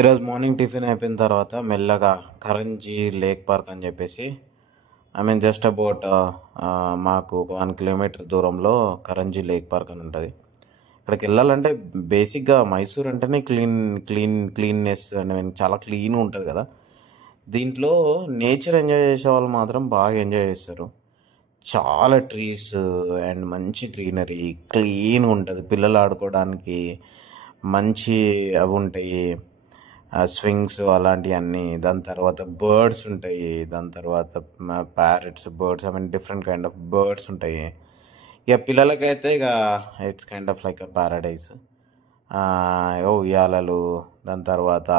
ఈరోజు morning tiffin అయిపోయిన తర్వాత మెల్లగా కరంజీ లేక్ పార్క్ అని చెప్పేసి జస్ట్ అబౌట్ మాకు ఒక 1 కిలోమీటర్ దూరంలో కరంజీ లేక్ పార్క్ అని ఉంటుంది. ఇక్కడికి వెళ్ళాలంటే బేసిక్గా మైసూర్ అంటేనే క్లీన్నెస్ అండ్ చాలా క్లీన్ ఉంటుంది కదా. దీంట్లో నేచర్ ఎంజాయ్ చేసే వాళ్ళు మాత్రం బాగా ఎంజాయ్ చేస్తారు. చాలా ట్రీస్ అండ్ మంచి గ్రీనరీ, క్లీన్ ఉంటుంది. పిల్లలు ఆడుకోవడానికి మంచి అవి ఉంటాయి, స్వింగ్స్ అలాంటివన్నీ. దాని తర్వాత బర్డ్స్ ఉంటాయి, దాని తర్వాత parrots, birds, different kind of birds ఉంటాయి. ఇక పిల్లలకైతే ఇక it's kind of like a Paradise. ఉయ్యాలలు, దాని తర్వాత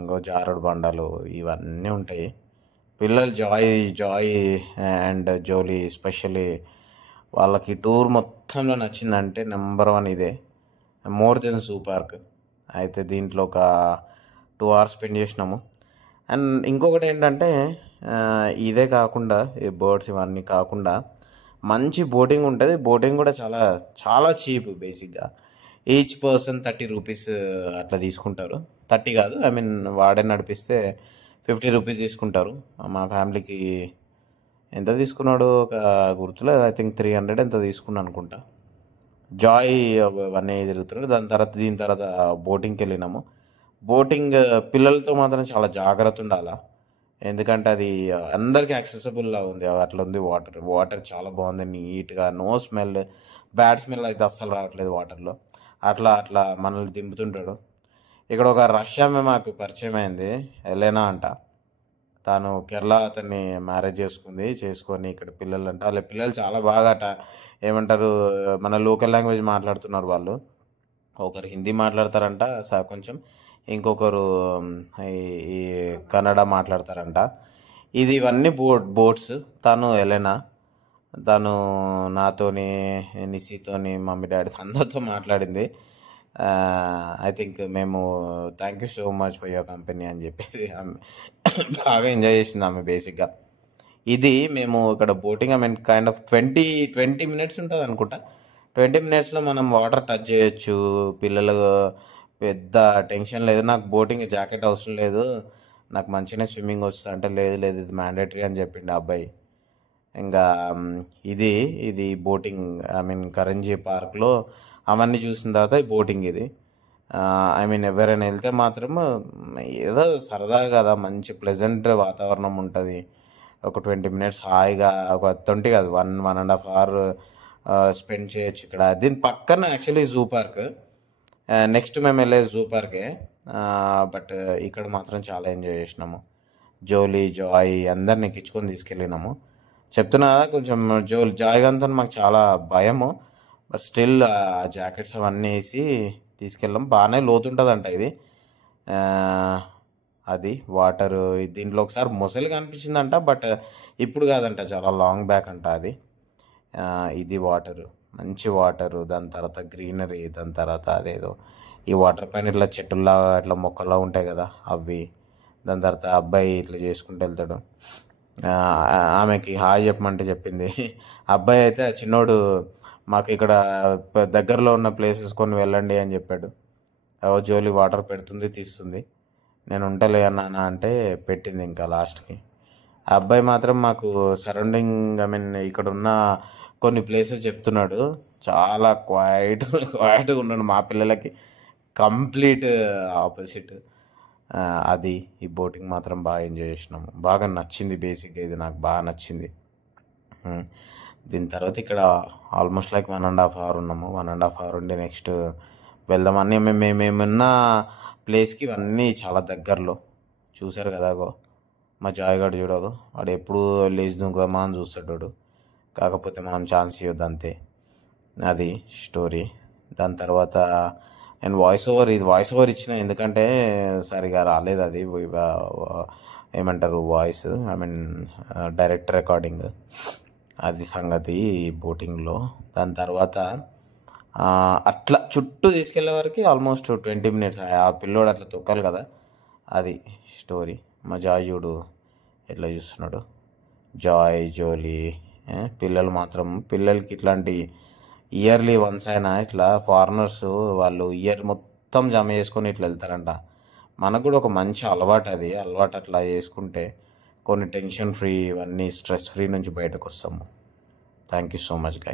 ఇంకో జారుడు బండలు, ఇవన్నీ ఉంటాయి. పిల్లలు జాయ్ అండ్ జోలీ ఎస్పెషల్లీ వాళ్ళకి టూర్ మొత్తంలో నచ్చిందంటే నెంబర్ 1 ఇదే, మోర్ దెన్ జూ పార్క్. అయితే దీంట్లో ఒక 2 hours స్పెండ్ చేసినాము. అండ్ ఇంకొకటి ఏంటంటే ఇదే కాకుండా ఈ బర్డ్స్ ఇవన్నీ కాకుండా మంచి బోటింగ్ ఉంటుంది. బోటింగ్ కూడా చాలా చాలా చీప్. బేసిక్గా ఈచ్ పర్సన్ 30 రూపీస్ అట్లా తీసుకుంటారు. 30 కాదు, వాడే నడిపిస్తే 50 రూపీస్ తీసుకుంటారు. మా ఫ్యామిలీకి ఎంత తీసుకున్నాడు ఒక గుర్తులేదు, ఐ థింక్ 300 ఎంత తీసుకున్నాను అనుకుంటా. జాయ్ అవన్నీ తిరుగుతున్నాడు. దీని తర్వాత బోటింగ్కి వెళ్ళినాము. బోటింగ్ పిల్లలతో మాత్రం చాలా జాగ్రత్త ఉండాలా, ఎందుకంటే అది అందరికీ యాక్సెసిబుల్లా ఉంది. అట్లా ఉంది. వాటర్ చాలా బాగుంది, నీట్గా, నో స్మెల్, బ్యాడ్ స్మెల్ అయితే అస్సలు రావట్లేదు వాటర్లో. అట్లా అట్లా మనల్ని దింపుతుంటాడు. ఇక్కడ ఒక రష్యా మాకు పరిచయం అయింది, ఎలెనా అంట. తాను కేరళ అతన్ని మ్యారేజ్ చేసుకొని ఇక్కడ పిల్లలు అంట. వాళ్ళ పిల్లలు చాలా బాగా ఏమంటారు, మన లోకల్ లాంగ్వేజ్ మాట్లాడుతున్నారు వాళ్ళు. ఒకరు హిందీ మాట్లాడతారంట కొంచెం, ఇంకొకరు ఈ కన్నడ మాట్లాడతారంట. ఇవన్నీ బోట్స్. తను ఎలెనా, తను నాతోని, నిస్సితోని, మమ్మీ డాడీ అందరితో మాట్లాడింది. ఐ థింక్ మేము thank you so much for your company అని చెప్పేసి బాగా ఎంజాయ్ చేసింది ఆమె. బేసిక్గా ఇది మేము ఇక్కడ బోటింగ్ కైండ్ ఆఫ్ 20 minutes ఉంటుంది అనుకుంటా. 20 minutesలో మనం వాటర్ టచ్ చేయొచ్చు. పిల్లలు పెద్ద టెన్షన్ లేదు. నాకు బోటింగ్ జాకెట్ అవసరం లేదు, నాకు మంచిగానే స్విమ్మింగ్ వస్తుంది అంటే, లేదు లేదు ఇది మ్యాండేటరీ అని చెప్పిండు ఆ అబ్బాయి. ఇంకా ఇది బోటింగ్ కరంజీ పార్క్లో అవన్నీ చూసిన తర్వాత ఈ బోటింగ్ ఇది. ఎవరైనా వెళ్తే మాత్రం ఏదో సరదా కదా, మంచి ప్లెజెంట్ వాతావరణం ఉంటుంది. ఒక 20 minutes హాయిగా, ఒక 20 కాదు, 1.5 hour స్పెండ్ చేయొచ్చు ఇక్కడ. దీని పక్కన యాక్చువల్లీ జూ పార్క్. నెక్స్ట్ మేము వెళ్ళేది జూ పార్కే. బట్ ఇక్కడ మాత్రం చాలా ఎంజాయ్ చేసినాము. జాయ్ అందరిని ఎక్కించుకొని తీసుకెళ్ళినాము. చెప్తున్నా కదా, కొంచెం జాయ్ అంతా మాకు చాలా భయము. బట్ స్టిల్ ఆ జాకెట్స్ అవన్నీ వేసి తీసుకెళ్ళాం. బాగానే లోతుంటుందంట ఇది. అది వాటరు. దీంట్లో ఒకసారి మొసలి కనిపించిందంట, బట్ ఇప్పుడు కాదంట, చాలా లాంగ్ బ్యాక్ అంట అది. ఇది వాటరు, మంచి వాటరు. దాని తర్వాత గ్రీనరీ, దాని తర్వాత అదేదో ఈ వాటర్ పైన ఇట్లా చెట్టుల్లా ఇట్లా మొక్కల్లా ఉంటాయి కదా అవి. దాని తర్వాత అబ్బాయి ఇట్లా చేసుకుంటూ వెళ్తాడు. ఆమెకి హాయ్ చెప్పమంటే చెప్పింది. అబ్బాయి అయితే చిన్నోడు మాకు ఇక్కడ దగ్గరలో ఉన్న ప్లేసెస్ కొన్ని వెళ్ళండి అని చెప్పాడు. జోలి వాటర్ పెడుతుంది, తీస్తుంది. నేను ఉంటలే అన్నా అంటే పెట్టింది ఇంకా లాస్ట్కి. ఆ అబ్బాయి మాత్రం మాకు సరౌండింగ్ ఇక్కడ ఉన్న కొన్ని ప్లేసెస్ చెప్తున్నాడు. చాలా క్వైట్గా ఉన్నాడు. మా పిల్లలకి కంప్లీట్ ఆపోజిట్. అది ఈ బోటింగ్ మాత్రం బాగా ఎంజాయ్ చేసినాము, బాగా నచ్చింది. బేసిక్గా ఇది నాకు బాగా నచ్చింది. దీని తర్వాత ఇక్కడ ఆల్మోస్ట్ లైక్ 1.5 hour ఉన్నాము. 1.5 hour ఉండి నెక్స్ట్ వెళ్దామని మేమున్న ప్లేస్కి ఇవన్నీ చాలా దగ్గరలో. చూశారు కదా, మా జాయిగాడు చూడకు, వాడు ఎప్పుడు లేచి దుంకుదామా అని చూస్తాడు. కాకపోతే మనం ఛాన్స్ ఇవ్వద్దు అంతే. అది స్టోరీ. దాని తర్వాత నేను వాయిస్ ఓవర్ ఇచ్చిన, ఎందుకంటే సరిగా రాలేదు అది. ఏమంటారు వాయిస్, డైరెక్ట్ రికార్డింగ్. అది సంగతి బోటింగ్లో. దాని తర్వాత అట్లా చుట్టూ తీసుకెళ్లే వరకు ఆల్మోస్ట్ 20 minutes. ఆ పిల్లోడు అట్లా తొక్కాలి కదా, అది స్టోరీ. మా జాయుడు ఎట్లా చూస్తున్నాడు, జోలీ. పిల్లలు మాత్రం, పిల్లలకి ఇట్లాంటి ఇయర్లీ వన్స్ అయినా ఇట్లా ఫారినర్స్ వాళ్ళు ఇయర్ మొత్తం మొత్తం జమ చేసుకొని ఇట్లా వెళ్తారంట. మనకు కూడా ఒక మంచి అలవాటు అది. అలవాటు అట్లా చేసుకుంటే కొన్ని టెన్షన్ ఫ్రీ, ఇవన్నీ స్ట్రెస్ ఫ్రీ నుంచి బయటకు వస్తాము. Thank you so much guys.